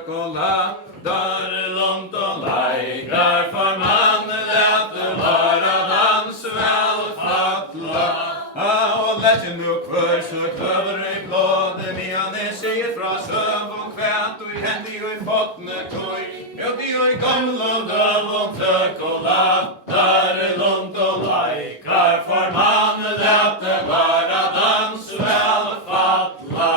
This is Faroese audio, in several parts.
tök och laddar långt och lejkar för man lät det vara dans välfattla. Och lätt nu kvar så klöver i blåde medan det säger från söv och kvät och i händi och i fottne toj. Ja, det är gamla döv och tök och laddar långt och lejkar för man lät det vara dans välfattla.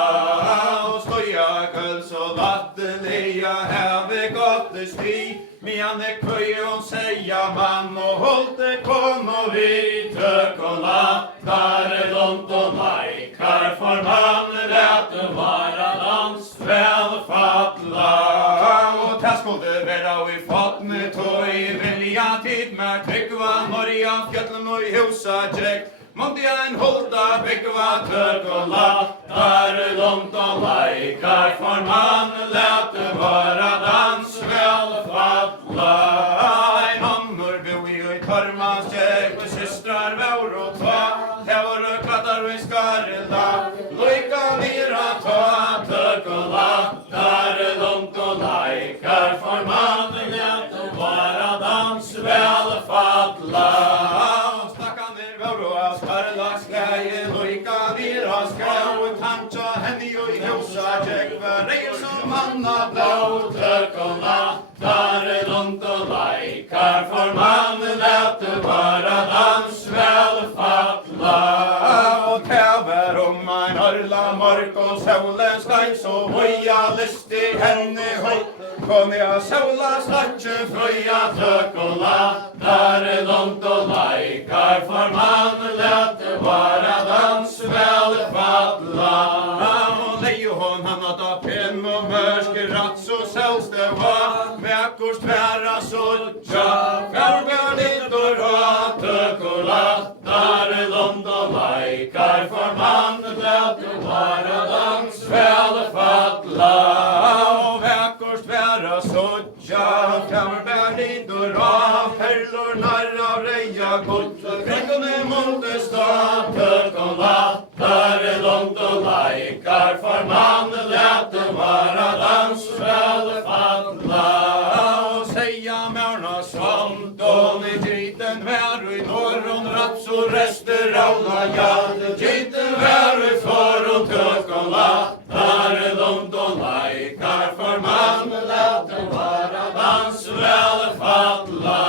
Och skoja kull så latteliga här vid gatesti medan det köj och säga man och håll det kon och vi tök och laddar långt och lejkar för man lät det vara dans välfattla. Och där skulle vera vi fottne toj vilja tid med tryggva norja fjällen och i husa dräkt. Månde en holda byggva tök och laddar långt och lejkar för man lät det vara dans välfattla. En hammur bo i tormas däck med systrar vår och ta. Här var kladdar och i skarla lojka vira ta. Tök och laddar långt och lejkar för man lät det vara dans välfattla. Skarlagsgrejen och i kaviras skär och tancha henne och i husa däck för er som manna blå. Tök och laddar långt och lejkar för man lät det vara dans välfattla. Och täver om en örla mörk och solen skaj så hoja listig henne håll. Kom jag sola slatje fröja tök och laddar långt och lejkar för man lät det vara dans välfattla. Och lejon han hade pinn och mörskratt så säls det var veckors tvära sådja. Färgar lite och rad tök och laddar långt och lejkar för man lät det vara dans välfattla. Och veckors tvära sådja färgar lite och rad perlor narra reja gott. Krängande mot det stad tök och laddar långt och lejkar för man lät det vara dans välfattla. Och säga mörna som då i giten vär i norron raps och restauranga jad. Giten vär i för och tök och laddar långt och lejkar för man lät det vara dans välfattla.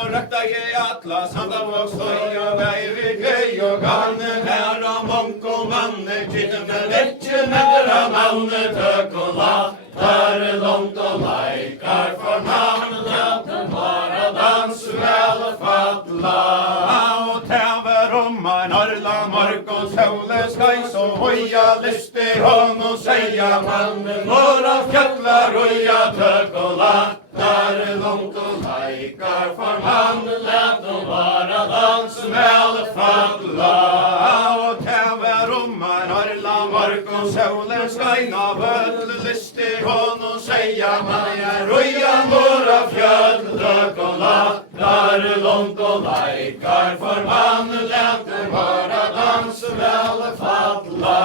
Och räkta ge atlas handa och stoja väg vid grej och gannen här av monk och manne. Giten med lättje nära manne tök och laddar långt och lejkar för man lät det vara dans välfattla. Och täver om en örla mörk och solen skaj så hoja listig hon och säga mannen några fjällar hoja tök och laddar långt och lejkar för man lät det vara dans välfattla. Och täver om en örla mörk och solen skajna väl listig hon och säga mannen hoja några fjäll tök och laddar långt och lejkar för man lät det vara dans välfattla.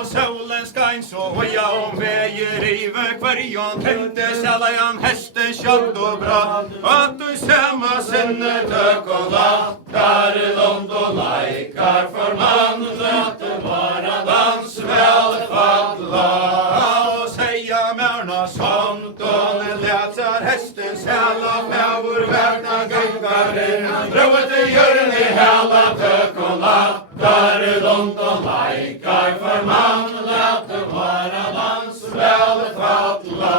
Och solen skajn så hoja om väger river kvarjon tänkte sällajan hästen kött och bra. Att du samma sinne tök och laddar långt och lejkar för man lät det vara dans välfattla. Och säga mörna som då lätsar hästen sälla fävor vägna gungaren. Drövet i hjörn i hela tök och laddar långt och lejkar för man lät det vara dans välfattla.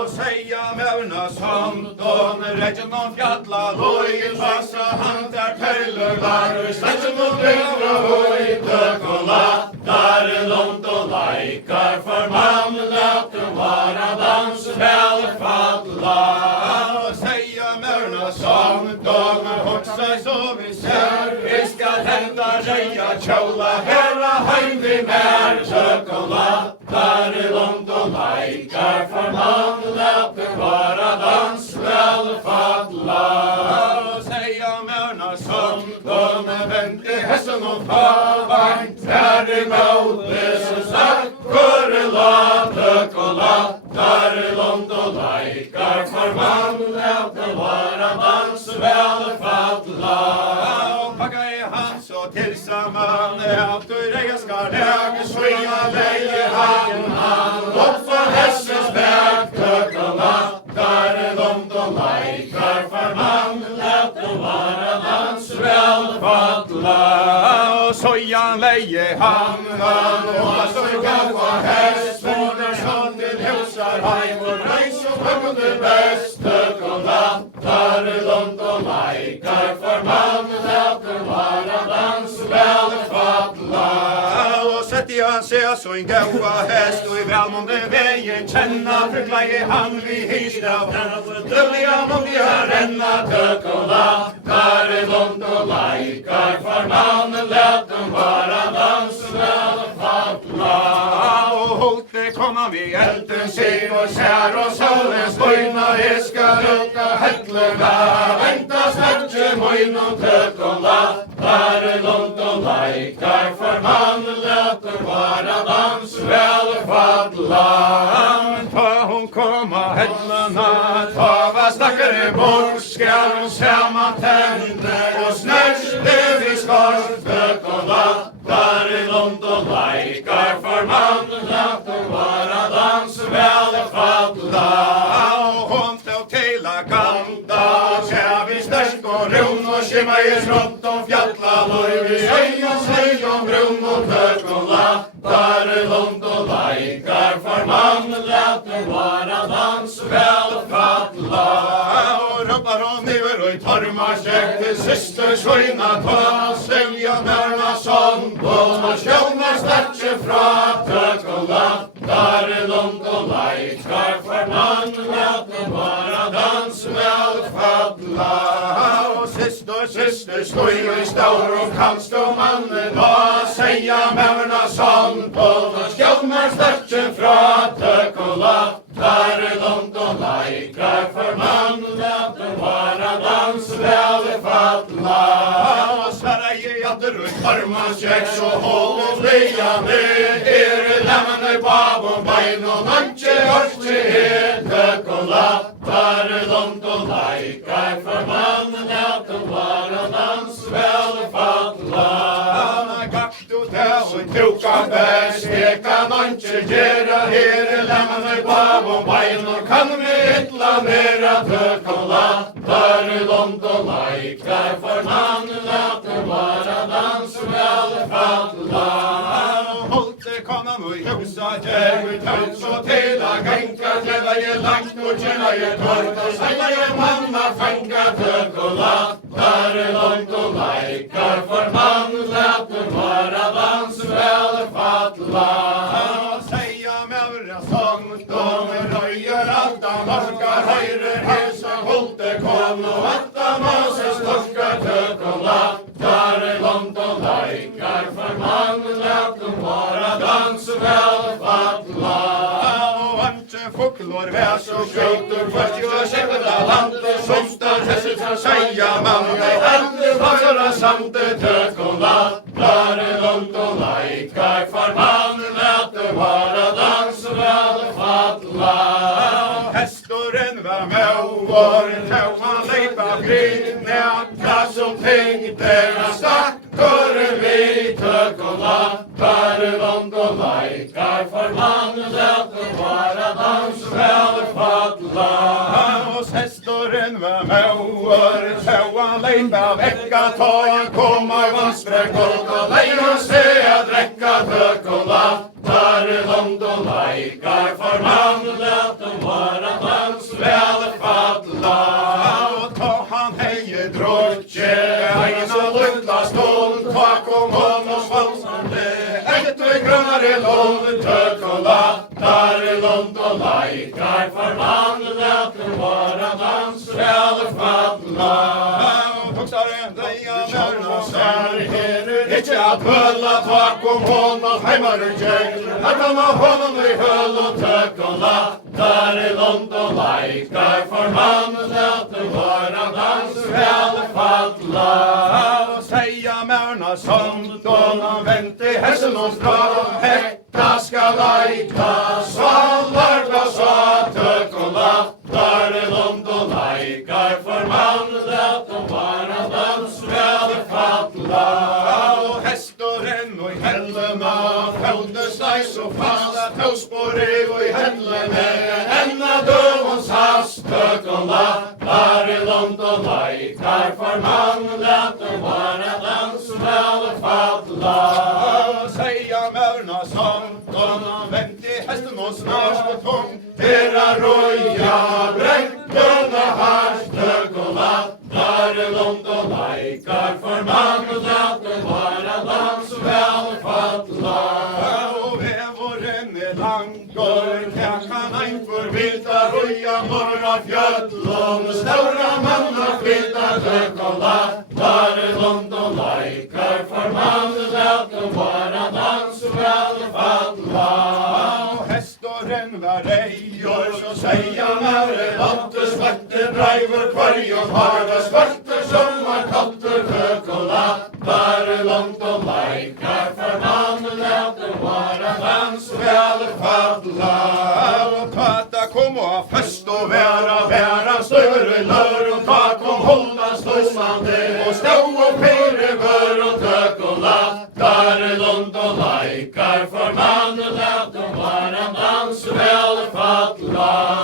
Och säga mörna som då rätten om fjättla loj passa hantar pärlor var slätten och byggra hoj tök och laddar långt och lejkar för man lät det vara dans välfattla. Och säga mörna som då hoxar så vi ser vi ska hända reja kjola hela heim vi mer tök och laddar långt och lejkar för man lät det vara dans välfattla. Och säga mörna som de vänt i hästen och pavagn däremot det som sagt för la tök och laddar och lajkar för man lät det vara dans väl falla. Och packa i hand så tillsammans att du ska lägga svåja leje han upp för hästens väg töckorna där de lajkar för man lät det vara dans väl falla. Och sojan leje han och så gav häst för sånt till husar heim och reis och högunder bäst töckorna där de lajkar för man lät det vara dans väl falla. Och sätt jag ser så en goa häst och i välmående vägen känna förkla i hand vid hysdav dödliga många ränna töckorna där de lajkar för man lät det vara dans väl falla. Och hållt det komma vid elden sig och kär och solens bojna ska röka hättlöga vänta snart mojn och töckorna där de lajkar för man lät det vara dans väl falla. Ta hon komma hättlarna ta vad stackare bort skall hon sammantända och snart det vi skar töckorna där de lajkar för man lät det vara dans väl falla. Och hon tog till aganda ska vi störst och rum och skimma i runt om fjättla loj vi säg om rum och töckorna där de lajkar för man lät det vara dans väl falla. Och ropar hon över och i tormar käk till syster svojna ta sälja närma sån på man skjolmar startse fra töckorna där de lajkar för man lät det vara dans väl falla. Och syster stoj i staur och kanst och mannen var säga mäverna sån på man skjolmar startse fra töckorna där de lajkar för man lät det vara dans väl falla. Sverige hade runt armans käk så håll och flia med lämnar bab och bein och manche orske töckorna där de lajkar för man lät det vara dans väl falla. Gaktu där och tuka bäst eka manche gera här lämnar bab och bein och kan med ettla mera töckorna där de lajkar för man lät det vara dans väl falla. Hållt det komma mot huset jag ut så till agänka leva je lagt och tjena je torrt och säga je mamma fanka töckorna där de lajkar för man lät det vara dans väl falla. Säga mävra sång de röjer allt de orkar höjrer hälsa hållt det kom och att Moses torskar töckorna där de lajkar för man lät det vara dans väl falla. Och antje folklor väs och skjuter först jag käppar landet som står hästet att säga man ändå varsåra samt töckorna där de lajkar för man lät det vara dans väl falla. Hästoren var med och var tåman leipa grin när kass och ting deras stackare vid töckorna där de lajkar för man lät det vara dans väl falla. Och hästoren var med och var tåman leipa vecka ta han komma i vansträck och lejon se att räcka töckorna där de lajkar för man lät det vara dans väl falla. Och ta han heje drotje eina lukta stånd ta kom honom svalsande ett och grönnare lån töckorna där de lajkar för man lät det vara dans väl falla. Toxaren leja värna sär här inte att hölla ta kom honom heimarutjäk att han har honom i höll och töckorna där de lajkar för man lät det vara dans väl falla. Och säga märna sånt då man vänt i hästen och dra hekta ska lajka svallar och sa töckorna reis og fast at tauspor og i hendlene enna døvons hast tøk og lattar i London leikar for mann laten vara dans vel fatla seia mørna sång donna vent i hesten og snarsk og tung Tera roja brekkene harst tøk og lattar i London leikar for mann laten vara dans vel fatla og vevoren langgår kakan ein for vilta roja norra fjöllon stora mannar flytta tøk og lattar i London leikar for mann laten vara dans vel fatla Hestoren var ejor, så säga märre latte svarte driver kvarjon harva svarte som var katter tök och lattar London leikar för man latte vara dans väl fadla och tata kom och fest och vära större lör och ta kom hålla ståsmande och stå och pere vör och tök och lattar London leikar för man latte vara dans väl fatla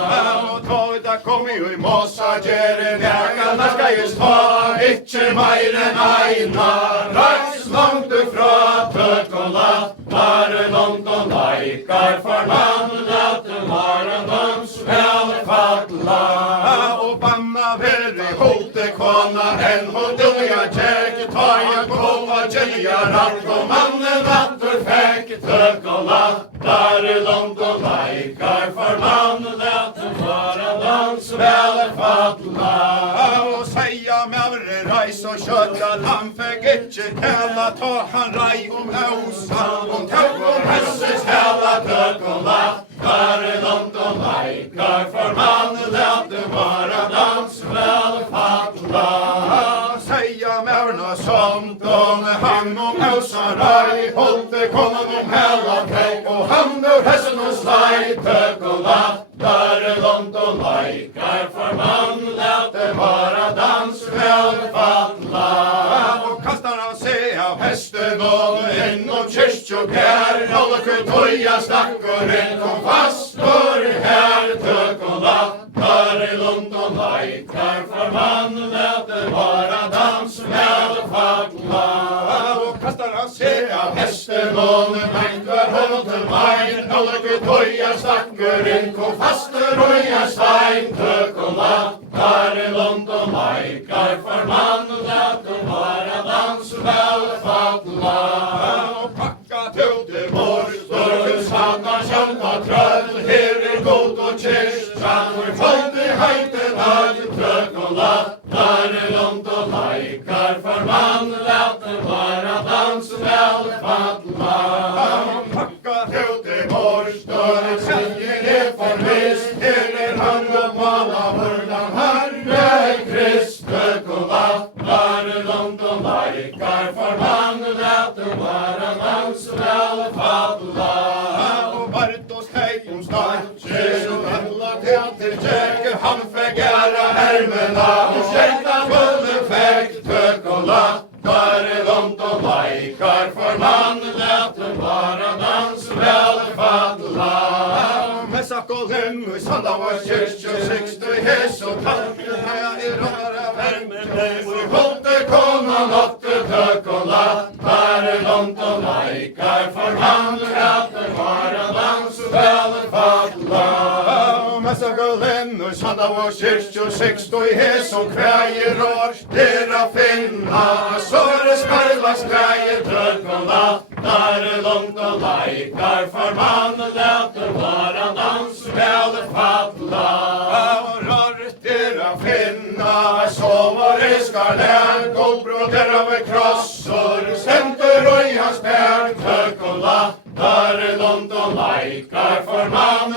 och tåda kom ju i mossa geren jag ska just ha inte mer än aina rax långt ifrån tök och lattar London leikar för man latte vara dans väl fatla och banna veri hote kona en hodoja tjek ta jag kova tjelja ratt och mannen vatter fäck tök och lattar London leikar för man laten vara dans väl fatla och säga märre reis och kött att han fick inte kalla ta han rej hausan och tog hässes hela tök och lattar London leikar för man laten vara dans väl fatla säga märna som de han hausan rej hållte konan hela tök och han hässen och slaj tök och lattar London leikar för man laten vara dans väl fatla och kastar han sig av hästen och in och kyrkjokär alla kutoja stackoren kom fast för här tök och lattar London leikar för man laten vara dans väl fatla och kastar han sig av hästen och mängder håll till mig alla kutoja stackoren kom fast roja stein tök och lattar London leikar för man laten vara dans väl fatla och packa till morstor stanna kända tröll här god och kyrkan och följde hejten all tök och lattar London leikar för man laten vara dans väl fatla packa till morstor säljer det för visst här han och mala hördan Herre Krist tök och lattar London leikar för man laten vara dans väl fatla och Bartos hejons dag Jesu alla teater tjäke han fick ära härmena och kärta bullen fick tök och lattar London leikar för man laten vara dans väl fatla Mässakolen och sanda var kyrkjö 60 häs och tanken här i rara värmen och hållte konan åtte tök och lattar London leikar för man laten vara dans väl fatla Mässakolen och sanda var kyrkjö 60 häs och kväjer rars dera finna så det skarlas kväjer tök och lattar London leikar för man laten vara dans väl fatla och rart dera finna så var det skarlän goldbroder av krossor stämter och i hans bär tök och lattar London leikar för man